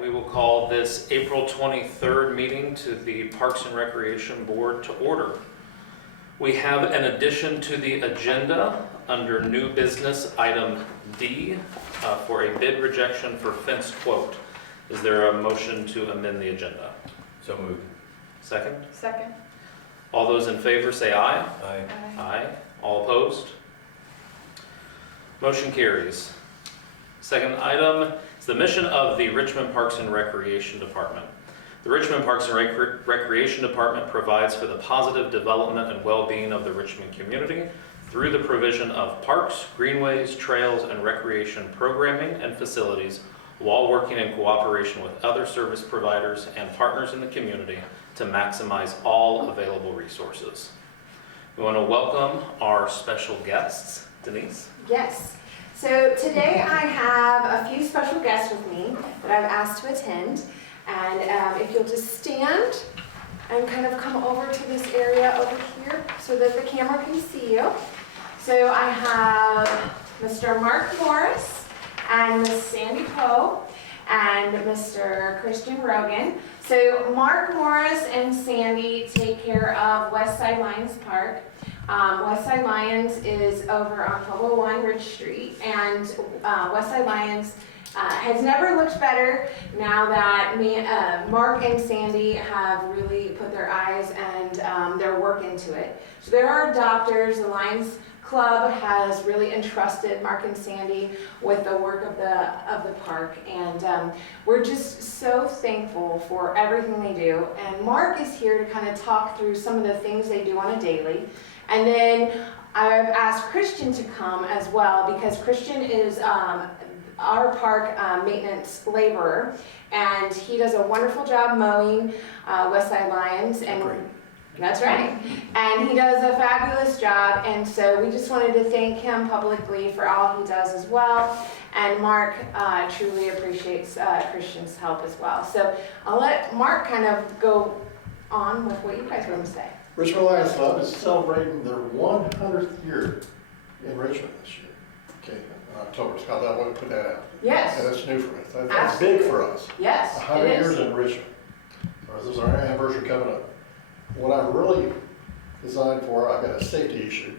We will call this April 23rd meeting to the Parks and Recreation Board to order. We have an addition to the agenda under new business item D for a bid rejection for fence quote. Is there a motion to amend the agenda? So moved. Second? Second. All those in favor say aye. Aye. Aye. All opposed? Motion carries. Second item is the mission of the Richmond Parks and Recreation Department. The Richmond Parks and Recreation Department provides for the positive development and well-being of the Richmond community through the provision of parks, greenways, trails, and recreation programming and facilities, while working in cooperation with other service providers and partners in the community to maximize all available resources. We want to welcome our special guests. Denise? Yes. So today I have a few special guests with me that I've asked to attend. And if you'll just stand and kind of come over to this area over here so that the camera can see you. So I have Mr. Mark Morris and Miss Sandy Poe and Mr. Christian Rogan. So Mark Morris and Sandy take care of Westside Lions Park. Westside Lions is over on 1201 Ridge Street, and Westside Lions has never looked better now that Mark and Sandy have really put their eyes and their work into it. So there are adopters. The Lions Club has really entrusted Mark and Sandy with the work of the park, and we're just so thankful for everything they do. And Mark is here to kind of talk through some of the things they do on a daily. And then I've asked Christian to come as well, because Christian is our park maintenance laborer, and he does a wonderful job mowing Westside Lions. And Great. That's right. And he does a fabulous job, and so we just wanted to thank him publicly for all he does as well. And Mark truly appreciates Christian's help as well. So I'll let Mark kind of go on with what you guys are going to say. Richmond Lions Club is celebrating their 100th year in Richmond this year. Okay, in October. Scott, I want to put that out. Yes. And that's new for us. That's big for us. Yes, 100 it years is. in Richmond. This is our anniversary coming up. What I've really designed for, I've got a safety issue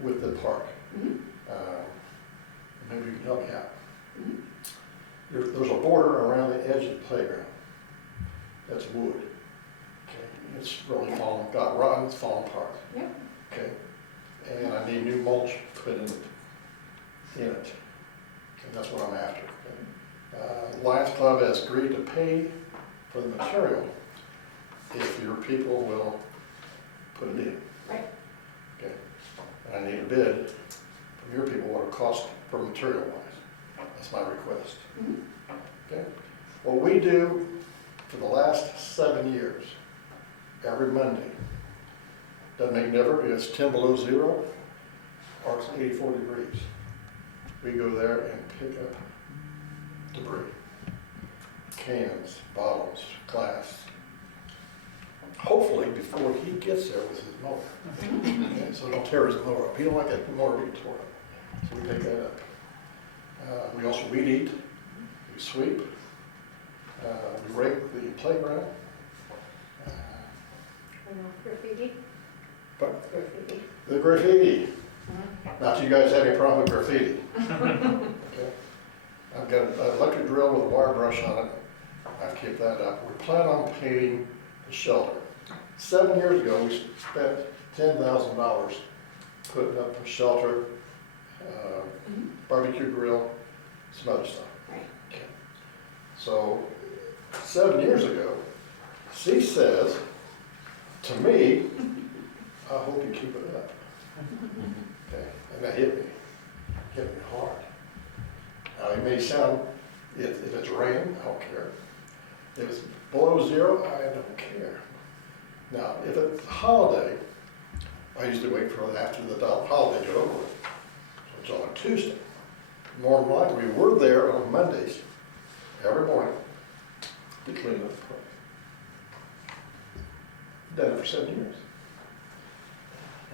with the park. Mm-hmm. Maybe you can help me out. Mm-hmm. There's a border around the edge of the playground. That's wood. Okay, it's really got rotten, it's falling apart. Yep. Okay, and I need new mulch put in it. And that's what I'm after. Okay? Lions Club has agreed to pay for the material if your people will put it in. Right. Okay, and I need a bid from your people what it costs for material wise. That's my request. Mm-hmm. Okay, what we do for the last 7 years, every Monday, doesn't make never, it's 10 below zero or it's 84 degrees. We go there and pick up debris, cans, bottles, glass. Hopefully before he gets there with his mower. Okay, so don't tear his mower up. He don't like that mower being torn up. So we pick that up. We also weed eat, we sweep, we rake the playground. Graffiti. But Graffiti. the graffiti, Mm-hmm. not that you guys have any problem with graffiti. Okay. I've got an electric drill with a wire brush on it. I've kept that up. We plan on painting the shelter. 7 years ago, we spent $10,000 putting up a shelter, barbecue grill, some other stuff. Right. Okay. So 7 years ago, she says to me, I hope you keep it up. Okay, and that hit me hard. Now it may sound, if it's rain, I don't care. If it's below zero, I don't care. Now, if it's a holiday, I usually wait for after the holiday to get over with. So it's on a Tuesday. More than likely, we're there on Mondays, every morning, to clean up the park. Done it for 7 years.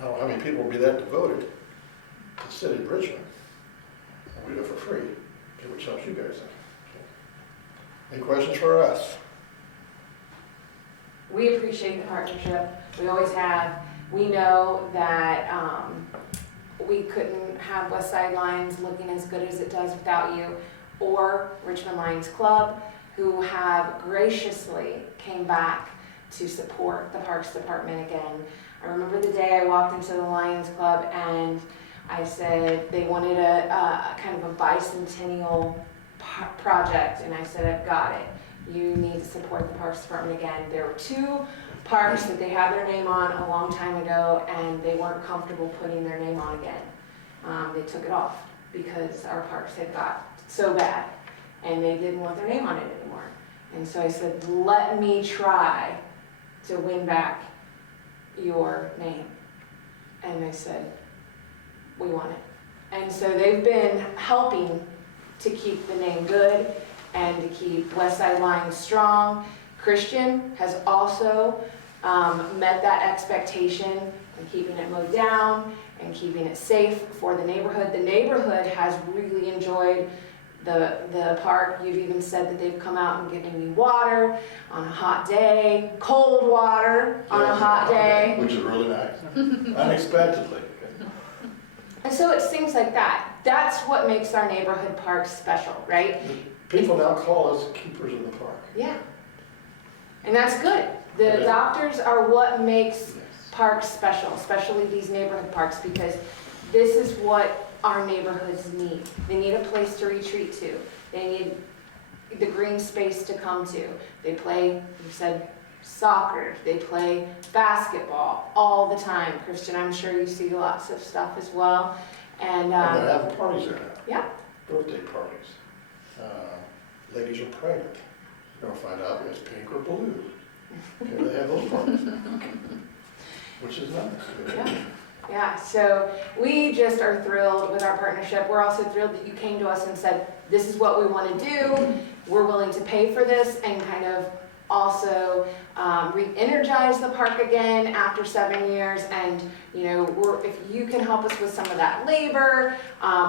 Now, how many people will be that devoted to the city of Richmond? And we do it for free, okay, which helps you guys out. Okay. Any questions for us? We appreciate the partnership. We always have. We know that we couldn't have West Side Lions looking as good as it does without you, or Richmond Lions Club, who have graciously came back to support the Parks Department again. I remember the day I walked into the Lions Club and I said they wanted a kind of a bicentennial project, and I said, I've got it. You need to support the Parks Department again. There were 2 parks that they had their name on a long time ago, and they weren't comfortable putting their name on again. They took it off because our parks had got so bad, and they didn't want their name on it anymore. And so I said, let me try to win back your name. And they said, we want it. And so they've been helping to keep the name good and to keep West Side Lions strong. Christian has also met that expectation and keeping it mowed down and keeping it safe for the neighborhood. The neighborhood has really enjoyed the park. You've even said that they've come out and given me water on a hot day, cold water on a hot day. Which is really nice, unexpectedly. And so it's things like that. That's what makes our neighborhood parks special, right? People now call us keepers of the park. Yeah. And that's good. The doctors are what makes parks special, especially these neighborhood parks, because this is what our neighborhoods need. They need a place to retreat to. They need the green space to come to. They play, you said, soccer. They play basketball all the time. Christian, I'm sure you see lots of stuff as well. And They're having parties there now. yeah. Birthday parties. Ladies are pregnant. You're gonna find out if it's pink or blue. Okay, they have those parties. Which is nice. Yeah. Yeah, so we just are thrilled with our partnership. We're also thrilled that you came to us and said, this is what we want to do. We're willing to pay for this, and kind of also re-energize the park again after 7 years. And you know, if you can help us with some of that labor,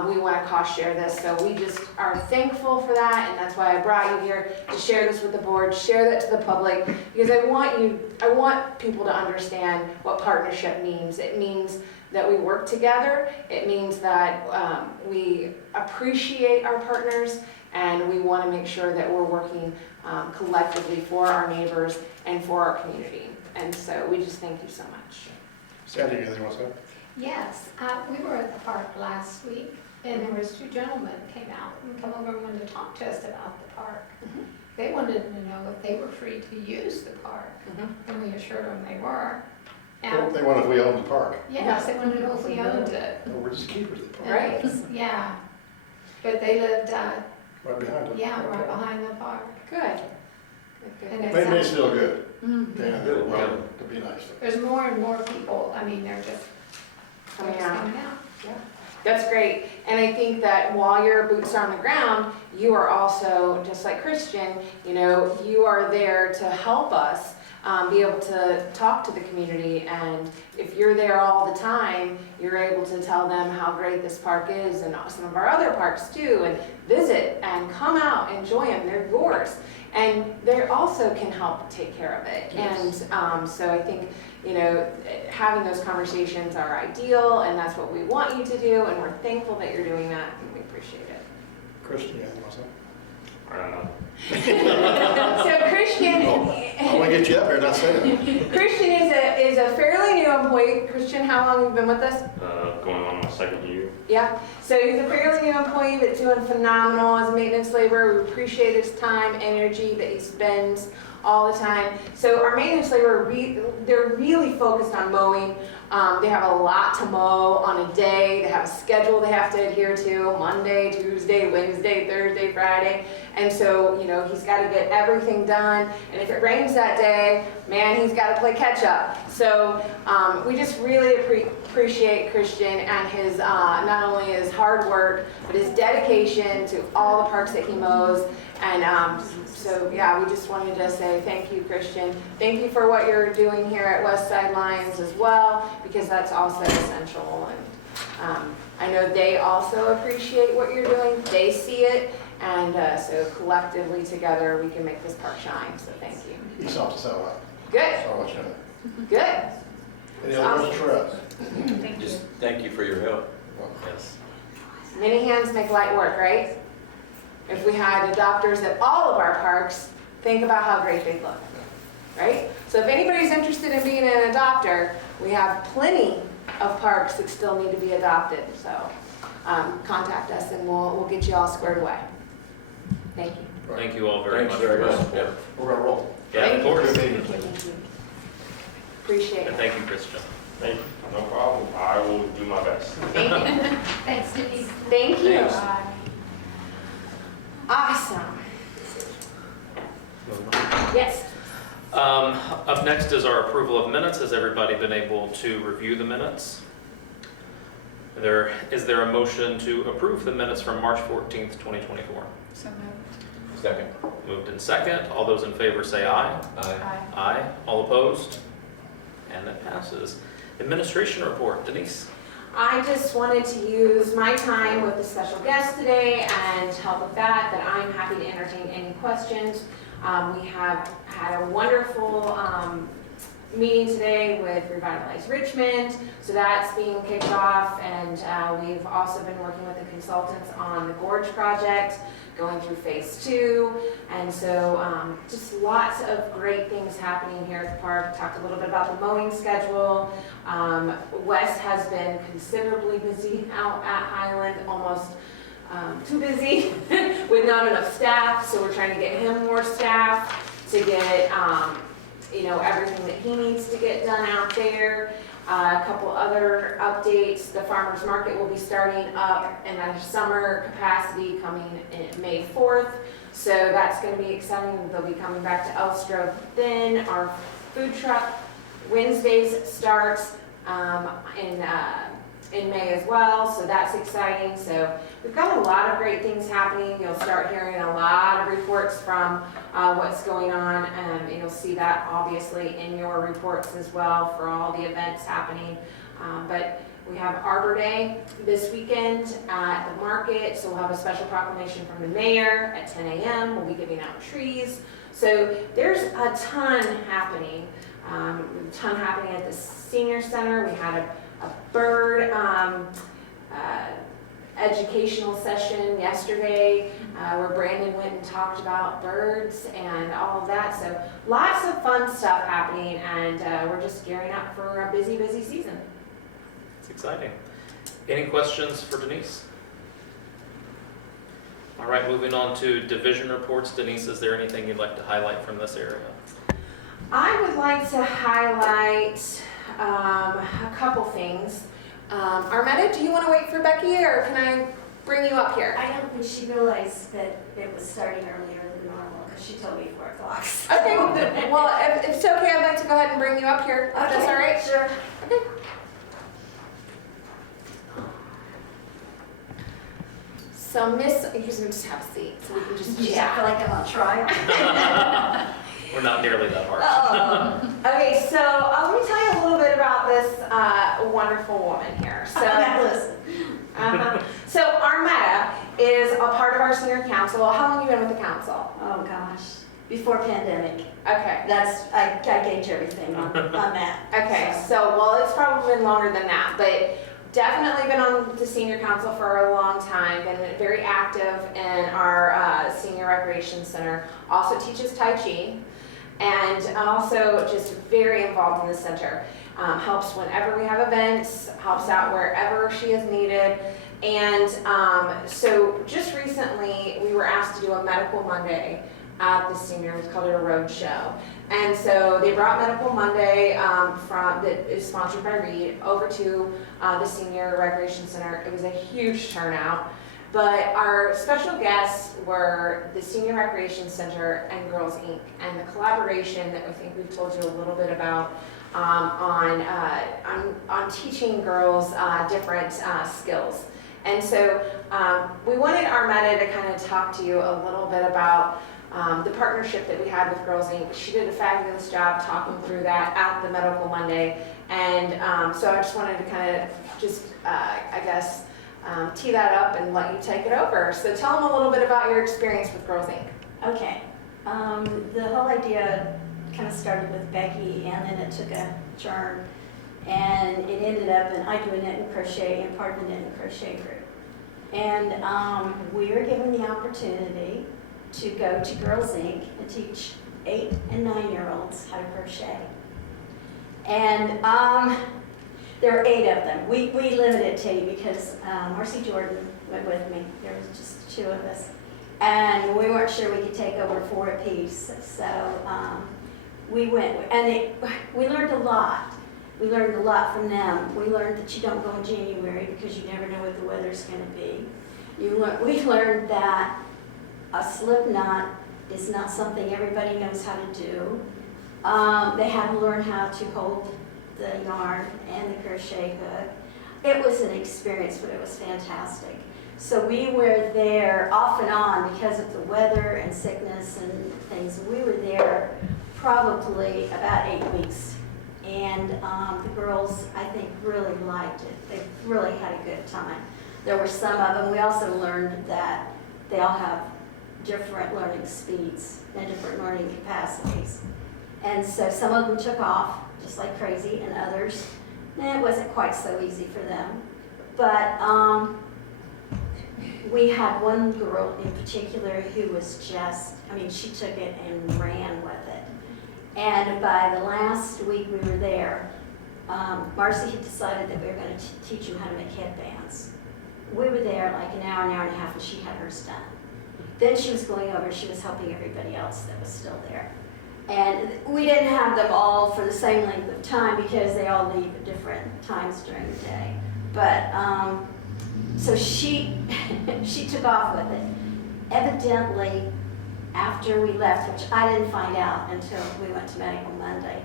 we want to cost share this. So we just are thankful for that, and that's why I brought you here to share this with the board, share that to the public, because I want people to understand what partnership means. It means that we work together. It means that we appreciate our partners, and we want to make sure that we're working collectively for our neighbors and for our community. And so we just thank you so much. Sandy, anything else to say? Yes, we were at the park last week, and there was 2 gentlemen came out and come over and wanted to talk to us about the park. Mhm. They wanted to know if they were free to use the park, and we assured them they were. Well, they want if we own the park. Yes, they wanted to know if we owned it. No, we're just keepers of the park. Right. Yeah, but they lived, Right behind it. yeah, right behind the park. Good. Good, And good. it's, Maybe it's still good. Mhm. Yeah, they're welcome to be nice. there's more and more people, I mean, they're just Coming they're just out. coming out. That's great. And I think that while your boots are on the ground, you are also, just like Christian, you are there to help us be able to talk to the community. And if you're there all the time, you're able to tell them how great this park is, and some of our other parks too, and visit and come out, enjoy them. They're yours. And they also can help take care of it. Yes. And so I think, having those conversations are ideal, and that's what we want you to do, and we're thankful that you're doing that, and we appreciate it. Christian, anything else to say? I don't know. So Christian, I want to get you up here, not say that. Christian is a fairly new employee. Christian, how long have you been with us? Going on my 2nd year. Yeah, so he's a fairly new employee that's doing phenomenal as maintenance labor. We appreciate his time, energy that he spends all the time. So our maintenance labor, they're really focused on mowing. They have a lot to mow on a day. They have a schedule they have to adhere to, Monday, Tuesday, Wednesday, Thursday, Friday. And so, he's got to get everything done. And if it rains that day, man, he's got to play catch up. So we just really appreciate Christian and his, not only his hard work, but his dedication to all the parks that he mows. And so, yeah, we just wanted to say thank you, Christian. Thank you for what you're doing here at West Side Lions as well, because that's also essential. And I know they also appreciate what you're doing. They see it, And so collectively together, we can make this park shine, so thank you. He's off the satellite, Good, so I'll let you know. good. Any other questions for us? Thank you. Just thank you for your help. Well, Yes. Many hands make light work, right? If we had adopters at all of our parks, think about how great they'd look, right? So if anybody's interested in being an adopter, we have plenty of parks that still need to be adopted. So contact us and we'll get you all squared away. Thank you. Thank you all very Thanks much very for your much. support. We're gonna roll. Yeah, of course. Good meeting. Thank you. Appreciate And it. thank you, Christian. Thank you. No problem. I will do my best. Thank you. Thanks, Denise. Thank you. Thanks. Awesome. Yes. Up next is our approval of minutes. Has everybody been able to review the minutes? Is there a motion to approve the minutes from March 14th, 2024? So moved. Second. Moved in second. All those in favor say aye. Aye. Aye. All opposed? And it passes. Administration report, Denise. I just wanted to use my time with the special guest today and help with that, but I'm happy to entertain any questions. We have had a wonderful meeting today with Revitalize Richmond, so that's being kicked off, and we've also been working with the consultants on the Gorge project, going through phase 2, and so just lots of great things happening here at the park. Talked a little bit about the mowing schedule. Wes has been considerably busy out at Highland, almost too busy with not enough staff, so we're trying to get him more staff to get everything that he needs to get done out there. A couple other updates, the farmer's market will be starting up in a summer capacity coming in May 4th. So that's going to be exciting. They'll be coming back to Elstrove then. Our food truck Wednesdays starts in May as well, so that's exciting. So we've got a lot of great things happening. You'll start hearing a lot of reports from what's going on, and you'll see that obviously in your reports as well for all the events happening. But we have Arbor Day this weekend at the market, so we'll have a special proclamation from the mayor at 10 a.m. We'll be giving out trees. So there's a ton happening. At the senior center. We had a bird educational session yesterday where Brandon went and talked about birds and all of that. So lots of fun stuff happening, and we're just gearing up for a busy, busy season. It's exciting. Any questions for Denise? All right, moving on to division reports. Denise, is there anything you'd like to highlight from this area? I would like to highlight a couple things. Armetta, do you want to wait for Becky, or can I bring you up here? I don't think she realized that it was starting earlier than normal, because she told me 4 o'clock. so- Okay, well, if it's okay, I'd like to go ahead and bring you up here. If that's Okay, all right? Sure. Okay. So Miss, you can just have a seat, so we can just Yeah, I feel chat. like I'm on trial. We're not nearly that hard. Oh, Okay, so let me tell you a little bit about this wonderful woman here. So, listen. so Armetta is a part of our senior council. How long have you been with the council? Oh, gosh. Before pandemic. Okay. I gauge everything on that. Okay, so, well, it's probably been longer than that, but definitely been on the senior council for a long time, been very active in our senior recreation center, also teaches Tai Chi, and also just very involved in the center. Helps whenever we have events, helps out wherever she is needed. And so just recently, we were asked to do a Medical Monday at the senior, it's called a road show. And so they brought Medical Monday that is sponsored by Reed over to the Senior Recreation Center. It was a huge turnout, but our special guests were the Senior Recreation Center and Girls Inc. and the collaboration that I think we've told you a little bit about on teaching girls different skills. And so we wanted Armetta to kind of talk to you a little bit about the partnership that we had with Girls Inc. She did a fabulous job talking through that at the Medical Monday. And so I just wanted to kind of just, tee that up and let you take it over. So tell them a little bit about your experience with Girls Inc. Okay. The whole idea kind of started with Becky, and then it took a turn, and it ended up in I do a knit and crochet and part of the knit and crochet group. And we were given the opportunity to go to Girls Inc. and teach 8 and 9-year-olds how to crochet. And there were 8 of them. We limited to because Marcy Jordan went with me. There was just 2 of us. And we weren't sure we could take over 4 apiece. So we went, and we learned a lot. We learned a lot from them. We learned that you don't go in January because you never know what the weather's going to be. We learned that a slip knot is not something everybody knows how to do. They had to learn how to hold the yarn and the crochet hook. It was an experience, but it was fantastic. So we were there off and on because of the weather and sickness and things. We were there probably about 8 weeks. And the girls, I think, really liked it. They really had a good time. There were some of them. We also learned that they all have different learning speeds and different learning capacities. And so some of them took off just like crazy, and others, it wasn't quite so easy for them. But we had one girl in particular who was just, she took it and ran with it. And by the last week we were there, Marcy had decided that we were going to teach them how to make headbands. We were there like an hour and a half, and she had hers done. Then she was going over, she was helping everybody else that was still there. And we didn't have them all for the same length of time because they all leave at different times during the day. But, so she took off with it. Evidently, after we left, which I didn't find out until we went to Medical Monday,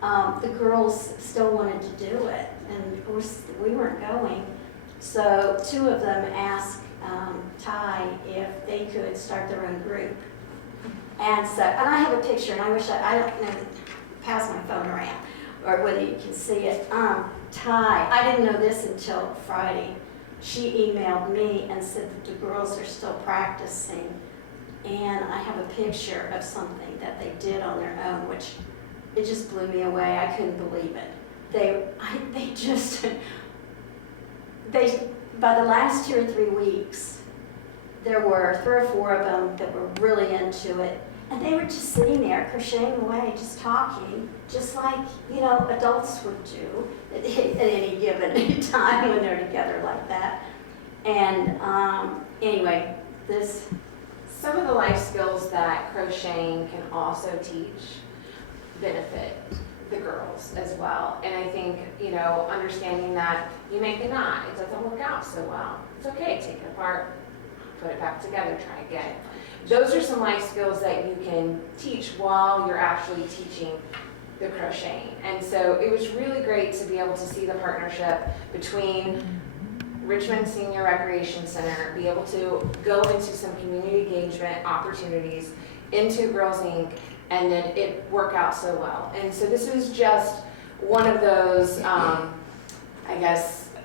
the girls still wanted to do it, and of course we weren't going. So 2 of them asked Ty if they could start their own group. And I have a picture, and I wish I don't know, pass my phone around, or whether you can see it. Ty, I didn't know this until Friday. She emailed me and said that the girls are still practicing. And I have a picture of something that they did on their own, which it just blew me away. I couldn't believe it. By the last 2 or 3 weeks, there were 3 or 4 of them that were really into it. And they were just sitting there crocheting away, just talking, just like, adults would do at any given time when they're together like that. And anyway, Some of the life skills that crocheting can also teach benefit the girls as well. And I think, understanding that you make a knot, it doesn't work out so well. It's okay, take it apart, put it back together, try again. Those are some life skills that you can teach while you're actually teaching the crocheting. And so it was really great to be able to see the partnership between Richmond Senior Recreation Center, be able to go into some community engagement opportunities into Girls Inc., and then it worked out so well. And so this was just one of those,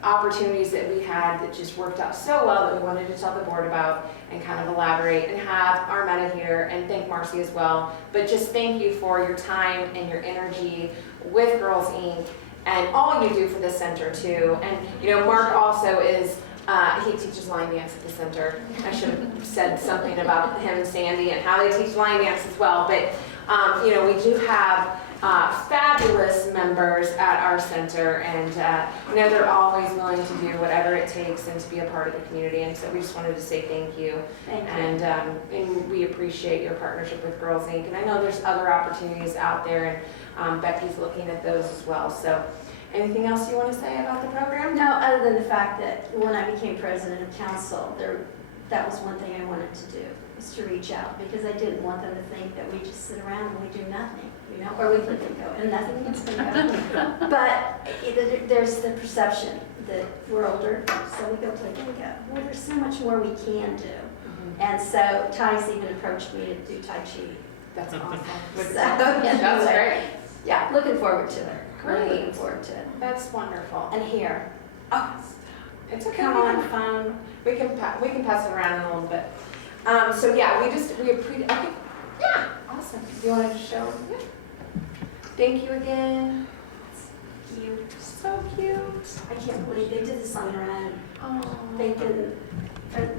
opportunities that we had that just worked out so well that we wanted to tell the board about and kind of elaborate and have Armetta here and thank Marcy as well. But just thank you for your time and your energy with Girls Inc. and all you do for the center too. And Mark also is, he teaches line dance at the center. I should have said something about him and Sandy and how they teach line dance as well. But we do have fabulous members at our center, and they're always willing to do whatever it takes and to be a part of the community. And so we just wanted to say thank you. Thank you. And we appreciate your partnership with Girls Inc. And I know there's other opportunities out there, and Becky's looking at those as well. So anything else you want to say about the program? No, other than the fact that when I became president of council, that was one thing I wanted to do, is to reach out, because I didn't want them to think that we just sit around and we do nothing, or we click and go, and nothing gets done. But there's the perception that we're older, so we go click and go. Well, there's so much more we can do. And so Ty's even approached me to do Tai Chi. That's awesome. So, That's great. Yeah, looking forward to it. Great. Really looking forward to it. That's wonderful. And here, It's okay. come on phone. We can pass it around in a little bit. So yeah, okay, yeah, awesome. Do you want to just show them? Yeah. Thank you again. Cute. So cute. I can't believe they did this on their own. Oh. They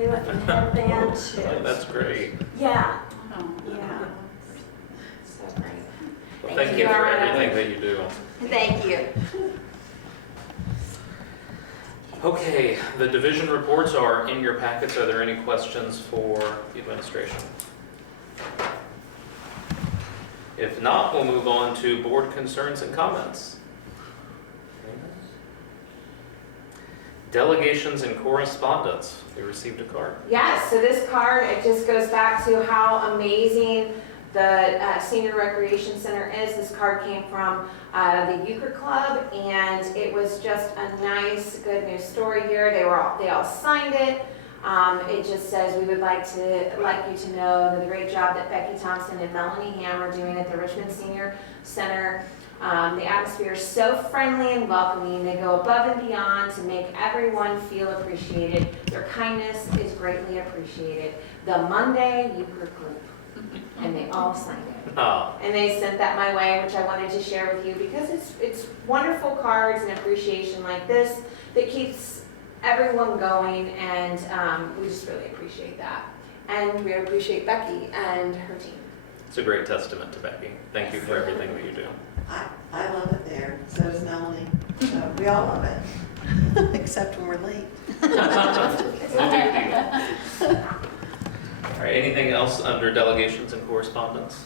went from headband to, That's great. yeah, Oh. yeah. So great. Well, Thank thank you, you for Ariana. everything that you do. Thank you. Okay, the division reports are in your packets. Are there any questions for the administration? If not, we'll move on to board concerns and comments. Delegations and correspondence. We received a card. Yes, so this card, it just goes back to how amazing the Senior Recreation Center is. This card came from the Euchre Club, and it was just a nice, good news story here. They all signed it. It just says, we would like you to know the great job that Becky Thompson and Melanie Ham are doing at the Richmond Senior Center. The atmosphere is so friendly and welcoming. They go above and beyond to make everyone feel appreciated. Their kindness is greatly appreciated. The Monday Euchre Group. And they all signed it. Oh, And they sent that my way, which I wanted to share with you because it's wonderful cards and appreciation like this that keeps everyone going, and we just really appreciate that. And we appreciate Becky and her team. it's a great testament to Becky. Thank you for everything that you do. I love it there, so does Melanie. So we all love it, except when we're late. No big deal. All right, anything else under delegations and correspondence?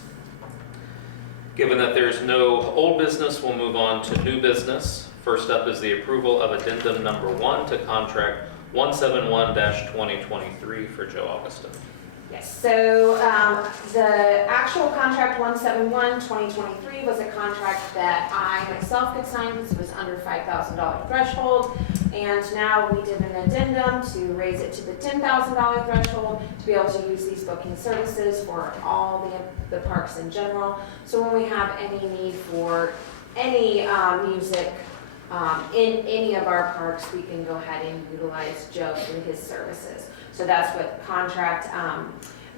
Given that there's no old business, we'll move on to new business. First up is the approval of addendum number 1 to contract 171-2023 for Joe Augustin. Yes, so the actual contract 171-2023 was a contract that I myself could sign because it was under $5,000 threshold. And now we did an addendum to raise it to the $10,000 threshold to be able to use these booking services for all the parks in general. So when we have any need for any music in any of our parks, we can go ahead and utilize Joe and his services. So that's what contract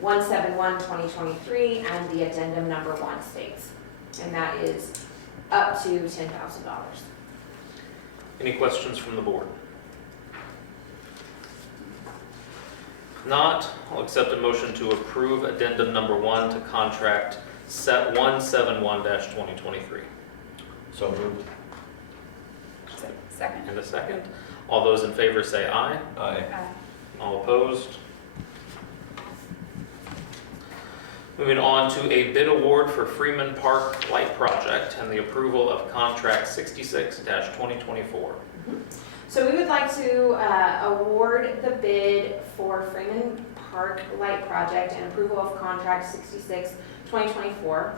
171-2023 and the addendum number 1 states. And that is up to $10,000. Any questions from the board? If not, I'll accept a motion to approve addendum number 1 to contract set 171-2023. So moved. Second. And a second. All those in favor say aye. Aye. All opposed? Moving on to a bid award for Freeman Park Light Project and the approval of contract 66-2024. So we would like to award the bid for Freeman Park Light Project and approval of contract 66-2024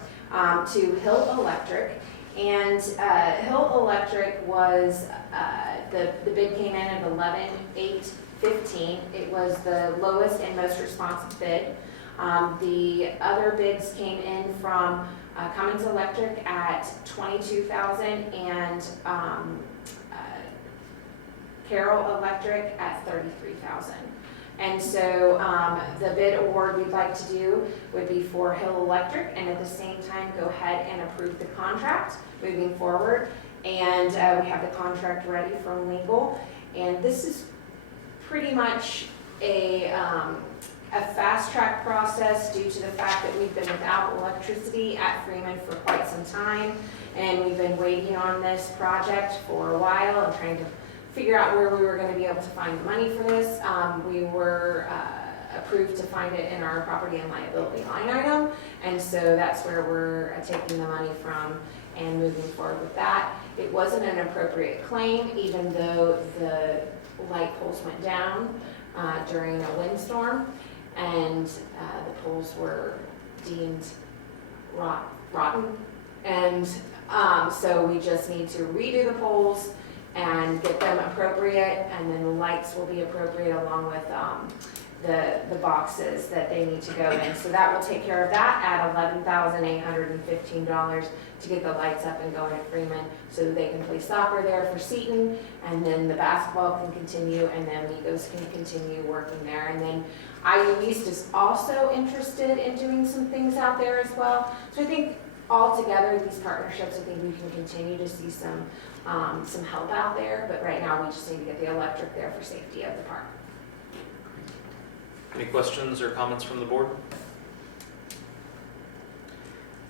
to Hill Electric. And Hill Electric was, the bid came in at 11,815. It was the lowest and most responsive bid. The other bids came in from Cummins Electric at $22,000 and Carroll Electric at $33,000. And so the bid award we'd like to do would be for Hill Electric, and at the same time go ahead and approve the contract moving forward. And we have the contract ready from legal. And this is pretty much a fast track process due to the fact that we've been without electricity at Freeman for quite some time. And we've been waiting on this project for a while and trying to figure out where we were going to be able to find the money for this. We were approved to find it in our property and liability line item, and so that's where we're taking the money from and moving forward with that. It wasn't an appropriate claim, even though the light poles went down during a windstorm, and the poles were deemed rotten, and so we just need to redo the poles and get them appropriate, and then the lights will be appropriate along with the boxes that they need to go in. So that will take care of that at $11,815 to get the lights up and going at Freeman so that they can play soccer there for Seton, and then the basketball can continue, and then Migos can continue working there. And then IU East is also interested in doing some things out there as well. So I think altogether, these partnerships, I think we can continue to see some help out there, but right now we just need to get the electric there for safety of the park. Any questions or comments from the board?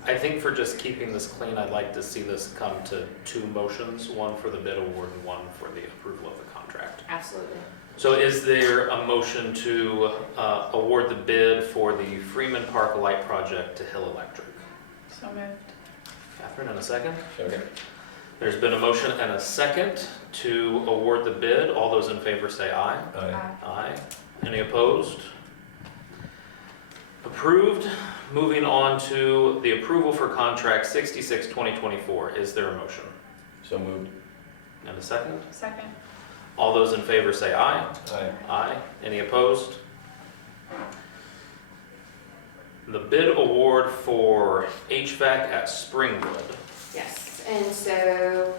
I think for just keeping this clean, I'd like to see this come to 2 motions, one for the bid award and one for the approval of the contract. Absolutely. So is there a motion to award the bid for the Freeman Park Light Project to Hill Electric? So moved. Catherine, in a second. Second. There's been a motion and a second to award the bid. All those in favor say aye. Aye. Aye. Any opposed? Approved. Moving on to the approval for contract 66-2024. Is there a motion? So moved. And a second? Second. All those in favor say aye. Aye. Aye. Any opposed? The bid award for HVAC at Springwood. Yes, and so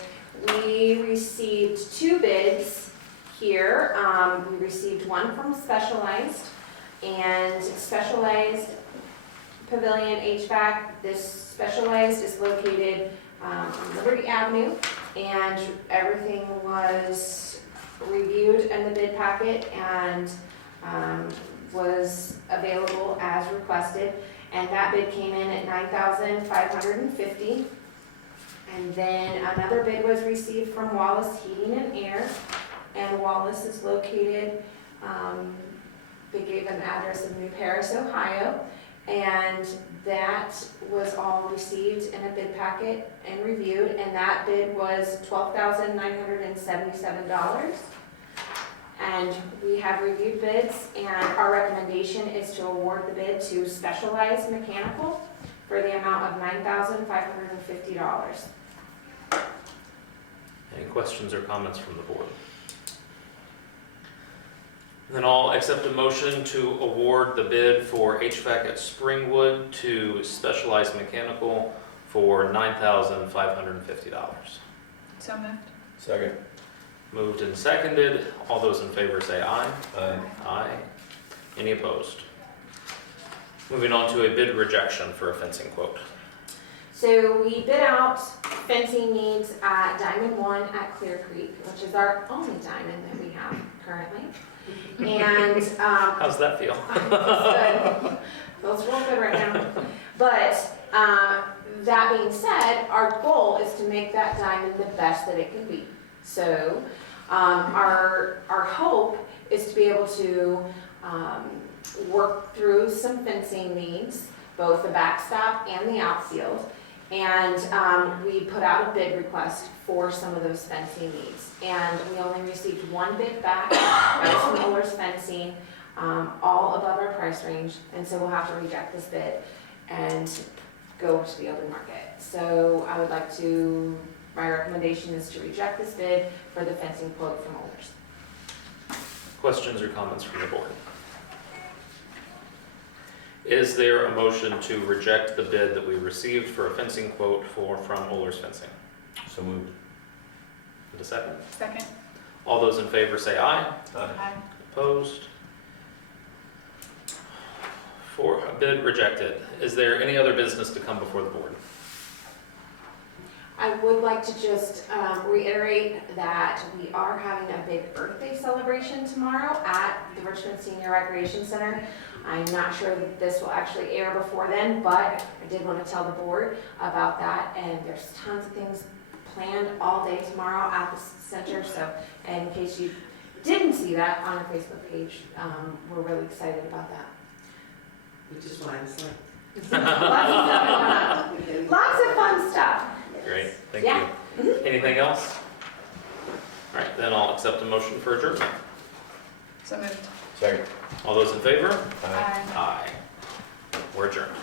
we received 2 bids here. We received one from Specialized, and Specialized Pavilion HVAC. This Specialized is located on Liberty Avenue, and everything was reviewed in the bid packet and was available as requested, and that bid came in at $9,550. And then another bid was received from Wallace Heating and Air, and Wallace is located, they gave an address of New Paris, Ohio, and that was all received in a bid packet and reviewed, and that bid was $12,977. And we have reviewed bids, and our recommendation is to award the bid to Specialized Mechanical for the amount of $9,550. Any questions or comments from the board? Then I'll accept a motion to award the bid for HVAC at Springwood to Specialized Mechanical for $9,550. So moved. Second. Moved and seconded. All those in favor say aye. Aye. Aye. Any opposed? Moving on to a bid rejection for a fencing quote. So we bid out fencing needs at Diamond 1 at Clear Creek, which is our only diamond that we have currently. And How's that feel? feels real good right now. But that being said, our goal is to make that diamond the best that it can be. So our hope is to be able to work through some fencing needs, both the backstop and the outfield. And we put out a bid request for some of those fencing needs. And we only received 1 bid back. That was from Oler's Fencing, all above our price range. And so we'll have to reject this bid and go to the open market. So I would like to, my recommendation is to reject this bid for the fencing quote from Oler's. Questions or comments from the board? Is there a motion to reject the bid that we received for a fencing quote from Oler's Fencing? So moved. And a second? Second. All those in favor say aye. Aye. Opposed? For a bid rejected. Is there any other business to come before the board? I would like to just reiterate that we are having a big Earth Day celebration tomorrow at the Richmond Senior Recreation Center. I'm not sure that this will actually air before then, but I did want to tell the board about that, and there's tons of things planned all day tomorrow at the center, so in case you didn't see that on our Facebook page, we're really excited about that. Which is why it's like. Lots of fun stuff. Great, thank Yeah. you. Anything else? All right, then I'll accept a motion for adjournment. So moved. Second. All those in favor? Aye. Aye. We're adjourned.